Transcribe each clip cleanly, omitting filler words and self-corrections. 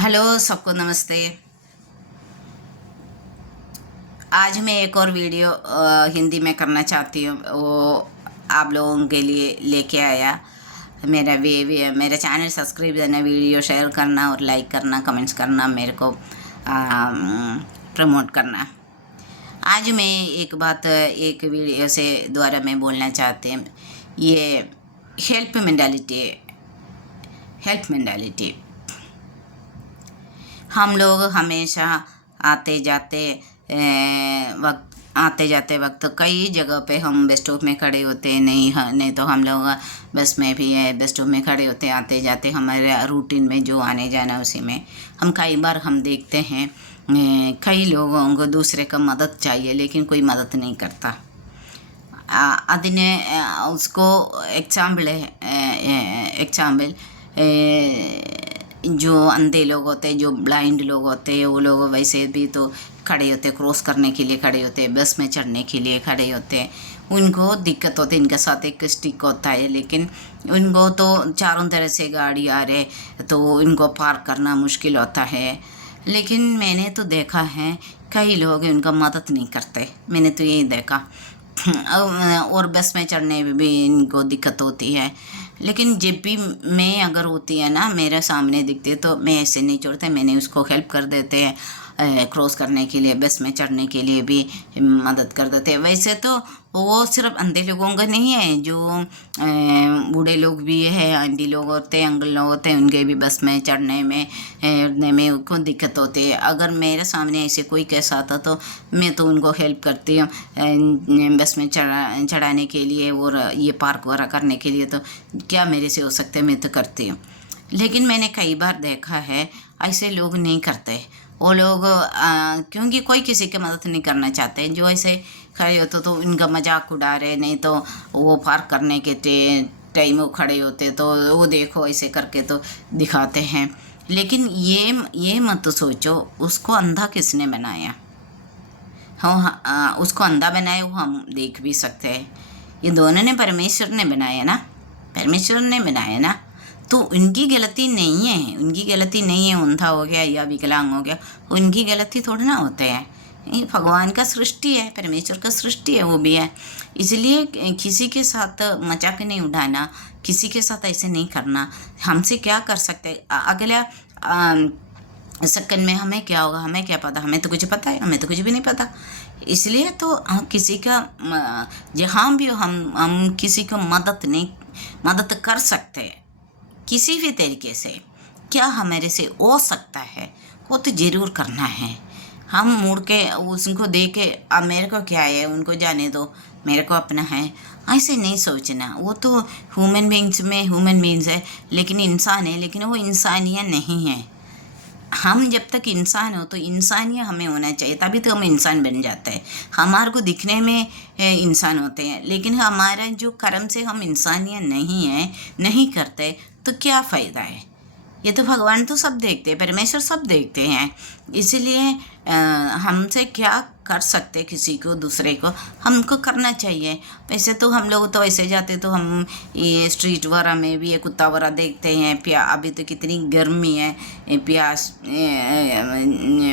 Hello, सबको नमस्ते। आज मैं एक और वीडियो हिंदी में करना चाहती हूँ। वो आप लोगों के लिए लेके आया। मेरा चैनल सब्सक्राइब करना, वीडियो शेयर करना और लाइक करना, कमेंट्स करना, मेरे को प्रमोट करना। आज मैं एक वीडियो से द्वारा मैं बोलना चाहती हूँ। ये हेल्प मेंटालिटी। हम लोग हमेशा आते जाते वक्त कई जगह पे हम बस स्टॉप में खड़े होते हैं। नहीं तो हम लोग बस में भी है, बस स्टॉप में खड़े होते आते जाते, हमारे रूटीन में जो आने जाना उसी में हम कई बार हम देखते हैं कई लोगों को दूसरे का मदद चाहिए लेकिन कोई मदद नहीं करता। അതിന് उसको एग्जाम्पल जो अंधे लोग होते हैं, जो ब्लाइंड लोग होते हैं, वो लोग वैसे भी तो खड़े होते, क्रॉस करने के लिए खड़े होते, बस में चढ़ने के लिए खड़े होते। उनको दिक्कत होती है, इनके साथ एक स्टिक होता है, लेकिन उनको तो चारों तरह से गाड़ी आ रहे तो इनको पार करना मुश्किल होता है। लेकिन मैंने तो देखा है कई लोग उनका मदद नहीं करते। मैंने तो यही देखा। और बस में चढ़ने में भी इनको दिक्कत होती है। लेकिन जब भी मैं अगर होती है ना, मेरे सामने दिखते तो मैं ऐसे नहीं छोड़ते, मैंने उसको हेल्प कर देते हैं। क्रॉस करने के लिए, बस में चढ़ने के लिए भी मदद कर देते हैं। वैसे तो वो सिर्फ अंधे लोगों का नहीं है, जो बूढ़े लोग भी है, आंटी लोग होते हैं, अंकल लोग होते हैं, उनके भी बस में चढ़ने में उठने में उनको दिक्कत होती है। अगर मेरे सामने ऐसे कोई केस आता तो मैं तो उनको हेल्प करती हूँ बस में चढ़ाने के लिए और ये पार्क वगैरह करने के लिए। तो क्या मेरे से हो सकता है, मैं तो करती हूँ। लेकिन मैंने कई बार देखा है ऐसे लोग नहीं करते। वो लोग क्योंकि कोई किसी की मदद नहीं करना चाहते। जो ऐसे खड़े होते तो इनका मजाक उड़ा रहे, नहीं तो वो पार्क करने के टाइम वो खड़े होते तो वो देखो ऐसे करके तो दिखाते हैं। लेकिन ये मत सोचो उसको अंधा किसने बनाया। हाँ, उसको अंधा बनाया वो हम देख भी सकते हैं। ये दोनों ने परमेश्वर ने बनाया ना। तो उनकी गलती नहीं है, अंधा हो गया या विकलांग हो गया, उनकी गलती थोड़ी ना होते हैं। ये भगवान का सृष्टि है, परमेश्वर का सृष्टि है, वो भी है। इसलिए किसी के साथ मजाक नहीं उठाना, किसी के साथ ऐसे नहीं करना। हमसे क्या कर सकते अगला सेकंड में हमें क्या होगा, हमें क्या पता। हमें तो कुछ पता है, हमें तो कुछ भी नहीं पता। इसलिए तो किसी का जहाँ भी हम किसी को मदद कर सकते हैं किसी भी तरीके से। क्या हमारे से हो सकता है वो तो ज़रूर करना है। हम मुड़ के उसको देख के अब मेरे को क्या है, उनको जाने दो, मेरे को अपना है, ऐसे नहीं सोचना। वो तो ह्यूमन बींग्स है, लेकिन इंसान है, लेकिन वो इंसानियत नहीं है। हम जब तक इंसान हो तो इंसानियत हमें होना चाहिए, तभी तो हम इंसान बन जाते हैं। हमारे को दिखने में इंसान होते हैं, लेकिन हमारा जो कर्म से हम इंसानियत नहीं करते तो क्या फ़ायदा है। ये तो भगवान तो सब देखते हैं, परमेश्वर सब देखते हैं। इसलिए हमसे क्या कर सकते किसी को, दूसरे को हमको करना चाहिए। वैसे तो हम लोग तो ऐसे जाते तो हम ये स्ट्रीट वगैरह में भी ये कुत्ता वगैरह देखते हैं। अभी तो कितनी गर्मी है,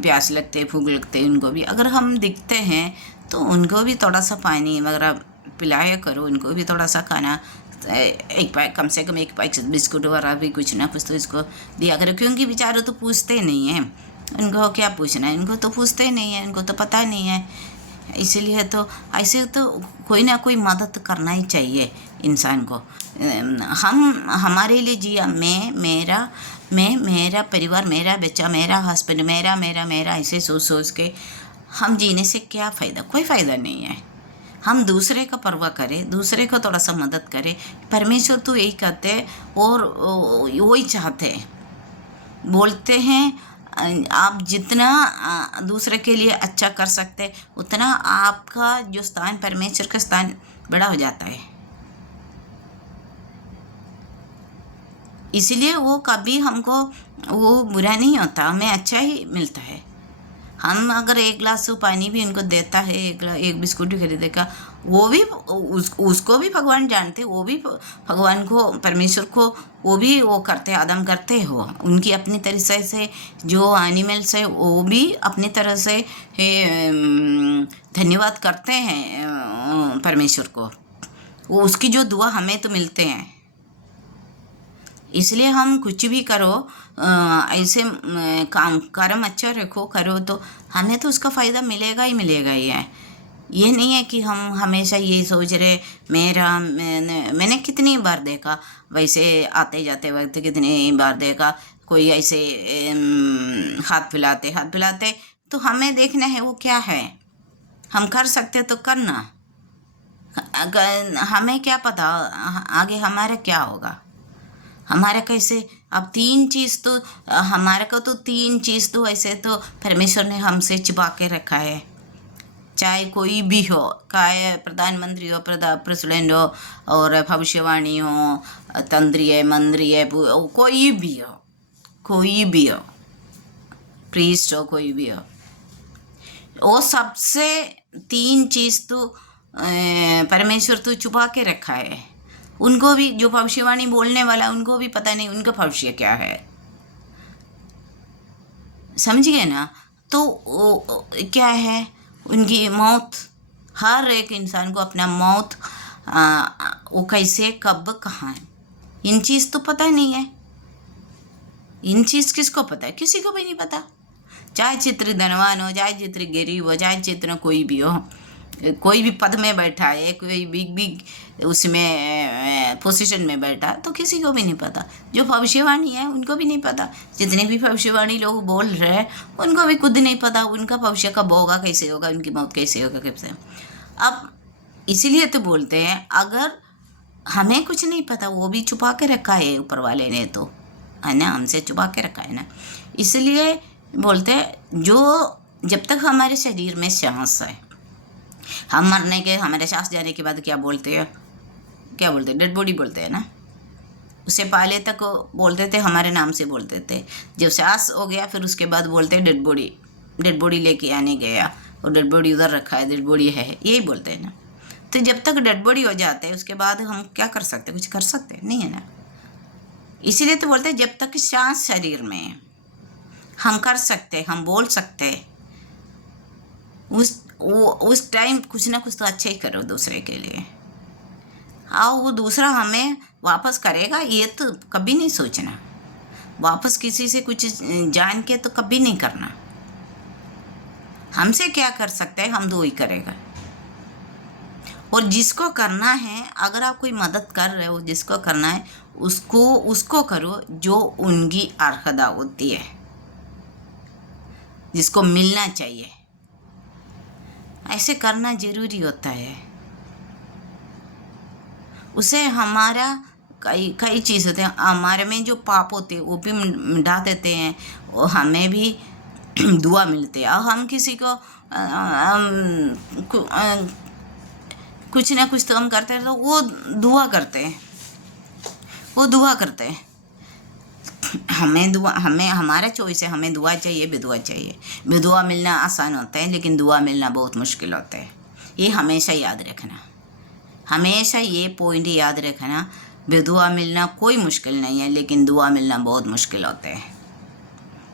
प्यास लगते, भूख लगते उनको भी। अगर हम दिखते हैं तो उनको भी थोड़ा सा पानी वगैरह पिलाया करो, उनको भी थोड़ा सा खाना, एक पैक, कम से कम एक पैक बिस्कुट वगैरह भी कुछ ना कुछ तो इसको दिया करो। क्योंकि बेचारे तो पूछते नहीं हैं, उनको क्या पूछना है, उनको तो पूछते नहीं है, उनको तो पता नहीं है। इसलिए तो ऐसे तो कोई ना कोई मदद करना ही चाहिए इंसान को। हम हमारे लिए जिया, मेरा परिवार, मेरा बच्चा, मेरा हस्बैंड, मेरा ऐसे सोच के हम जीने से क्या फ़ायदा, कोई फ़ायदा नहीं है। हम दूसरे का परवाह करें, दूसरे को थोड़ा सा मदद करें। परमेश्वर तो यही कहते हैं और वही चाहते हैं, बोलते हैं आप जितना दूसरे के लिए अच्छा कर सकते उतना आपका जो स्थान, परमेश्वर का स्थान बड़ा हो जाता है। इसलिए वो कभी हमको वो बुरा नहीं होता, हमें अच्छा ही मिलता है। हम अगर एक गिलास पानी भी उनको देता है, एक बिस्कुट भी खरीदेगा, वो भी उसको भी भगवान जानते, वो भी भगवान को, परमेश्वर को वो भी वो करते, आदम करते हो। उनकी अपनी तरह से जो एनिमल्स है वो भी अपनी तरह से धन्यवाद करते हैं परमेश्वर को। वो उसकी जो दुआ हमें तो मिलते हैं। इसलिए हम कुछ भी करो, ऐसे काम कर्म अच्छा रखो, करो तो हमें तो उसका फ़ायदा मिलेगा ही है। ये नहीं है कि हम हमेशा ये सोच रहे मैंने कितनी बार देखा, वैसे आते जाते वक्त कितनी बार देखा कोई ऐसे हाथ फैलाते, तो हमें देखना है वो क्या है। हम कर सकते तो करना, हमें क्या पता आगे हमारा क्या होगा, हमारा कैसे। अब हमारे को तो 3 चीज़ तो ऐसे तो परमेश्वर ने हमसे छिपा के रखा है। चाहे कोई भी हो, चाहे प्रधानमंत्री हो, प्रेसिडेंट हो, और भविष्यवाणी हो, तंत्री है, मंत्री है, कोई भी हो, प्रीस्ट हो, कोई भी हो, वो सबसे 3 चीज़ तो परमेश्वर तो छुपा के रखा है। उनको भी, जो भविष्यवाणी बोलने वाला, उनको भी पता नहीं उनका भविष्य क्या है, समझिए ना। तो वो क्या है, उनकी मौत, हर एक इंसान को अपना मौत वो कैसे, कब, कहाँ है, इन चीज़ तो पता नहीं है। इन चीज़ किसको पता है? किसी को भी नहीं पता। चाहे चित्र धनवान हो, चाहे चित्र गरीब हो, चाहे चित्र कोई भी हो, कोई भी पद में बैठा है, कोई बिग उसमें पोजीशन में बैठा, तो किसी को भी नहीं पता। जो भविष्यवाणी है उनको भी नहीं पता। जितने भी भविष्यवाणी लोग बोल रहे हैं उनको भी खुद नहीं पता उनका भविष्य कब होगा, कैसे होगा, उनकी मौत कैसे होगा, कैसे। अब इसीलिए तो बोलते हैं, अगर हमें कुछ नहीं पता, वो भी छुपा के रखा है ऊपर वाले ने, तो है ना, हमसे छुपा के रखा है ना। इसलिए बोलते हैं, जो जब तक हमारे शरीर में सांस है, हम मरने के, हमारे सांस जाने के बाद क्या बोलते हैं, डेड बॉडी बोलते हैं ना। उससे पहले तक बोलते थे हमारे नाम से बोलते थे, जब सांस हो गया फिर उसके बाद बोलते हैं डेड बॉडी लेके आने गया, और डेड बॉडी उधर रखा है, डेड बॉडी है, यही बोलते हैं ना। तो जब तक डेड बॉडी हो जाते हैं उसके बाद हम क्या कर सकते, कुछ कर सकते नहीं है ना। इसीलिए तो बोलते हैं, जब तक सांस शरीर में हम कर सकते, हम बोल सकते, उस टाइम कुछ ना कुछ तो अच्छा ही करो दूसरे के लिए। वो दूसरा हमें वापस करेगा ये तो कभी नहीं सोचना। वापस किसी से कुछ जान के तो कभी नहीं करना। हमसे क्या कर सकते हैं, हम दो ही करेगा। और जिसको करना है, अगर आप कोई मदद कर रहे हो, जिसको करना है उसको करो जो उनकी अर्हता होती है, जिसको मिलना चाहिए, ऐसे करना जरूरी होता है। उसे हमारा कई चीज़ होते हैं, हमारे में जो पाप होते हैं वो भी मिटा देते हैं, और हमें भी दुआ मिलती है। और हम किसी को कुछ ना कुछ तो हम करते हैं, तो वो दुआ करते हैं, हमें हमारा चॉइस है, हमें दुआ चाहिए, बेदुआ चाहिए। बेदुआ मिलना आसान होता है, लेकिन दुआ मिलना बहुत मुश्किल होता है। ये हमेशा याद रखना, हमेशा ये पॉइंट याद रखना। बेदुआ मिलना कोई मुश्किल नहीं है, लेकिन दुआ मिलना बहुत मुश्किल होता है।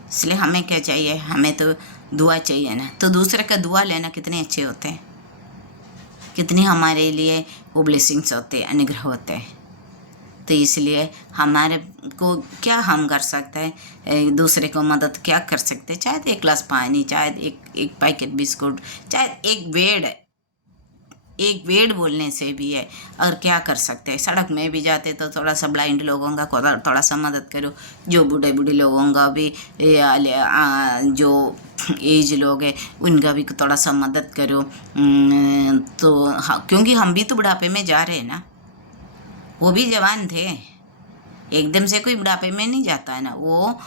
इसलिए हमें क्या चाहिए, हमें तो दुआ चाहिए ना। तो दूसरे का दुआ लेना कितने अच्छे होते हैं, कितने हमारे लिए वो ब्लेसिंग्स होते हैं, अनुग्रह होते हैं। तो इसलिए हमारे को क्या हम कर सकते हैं, दूसरे को मदद क्या कर सकते हैं, चाहे एक गिलास पानी, चाहे एक पैकेट बिस्कुट, चाहे एक वेड बोलने से भी है। और क्या कर सकते हैं, सड़क में भी जाते तो थोड़ा सा ब्लाइंड लोगों का थोड़ा सा मदद करो, जो बूढ़े लोगों का भी, जो एज लोग हैं उनका भी थोड़ा सा मदद करो। तो क्योंकि हम भी तो बुढ़ापे में जा रहे हैं ना, वो भी जवान थे, एकदम से कोई बुढ़ापे में नहीं जाता है ना, वो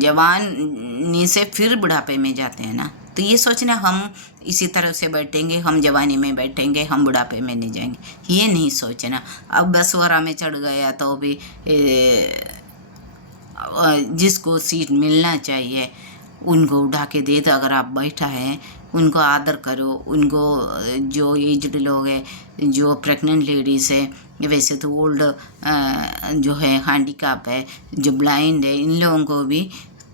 जवानी से फिर बुढ़ापे में जाते हैं ना। तो ये सोचना हम इसी तरह से बैठेंगे, हम जवानी में बैठेंगे, हम बुढ़ापे में नहीं जाएंगे, ये नहीं सोचना। अब 10 वरा में चढ़ गया तो भी जिसको सीट मिलना चाहिए उनको उठा के दे दो। अगर आप बैठा है उनको आदर करो, उनको जो एजड लोग हैं, जो प्रेग्नेंट लेडीज़ है, वैसे तो ओल्ड जो है हैंडीकैप है, जो ब्लाइंड है, इन लोगों को भी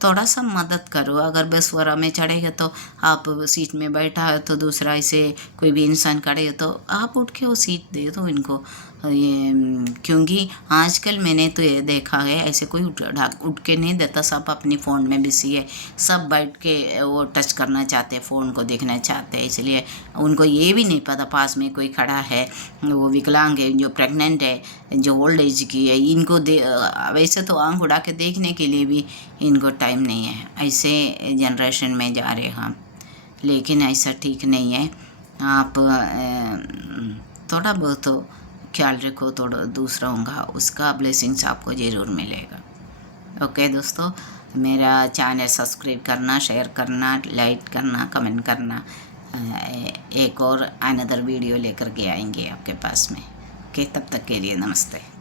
थोड़ा सा मदद करो। अगर बस वरा में चढ़ेगा तो आप सीट में बैठा है तो दूसरा ऐसे कोई भी इंसान खड़े हो तो आप उठ के वो सीट दे दो इनको। ये क्योंकि आजकल मैंने तो ये देखा है ऐसे कोई उठ के नहीं देता, सब अपनी फ़ोन में बिजी है, सब बैठ के वो टच करना चाहते हैं, फ़ोन को देखना चाहते हैं, इसलिए उनको ये भी नहीं पता पास में कोई खड़ा है, वो विकलांग है, जो प्रेग्नेंट है, जो ओल्ड एज की है, इनको वैसे तो आंख उड़ा के देखने के लिए भी इनको टाइम नहीं है। ऐसे जनरेशन में जा रहे हम, लेकिन ऐसा ठीक नहीं है। आप थोड़ा बहुत तो ख्याल रखो, थोड़ा दूसरों का, उसका ब्लेसिंग्स आपको ज़रूर मिलेगा। ओके दोस्तों, मेरा चैनल सब्सक्राइब करना, शेयर करना, लाइक करना, कमेंट करना। एक और अनदर वीडियो लेकर के आएंगे आपके पास में। ओके, तब तक के लिए नमस्ते।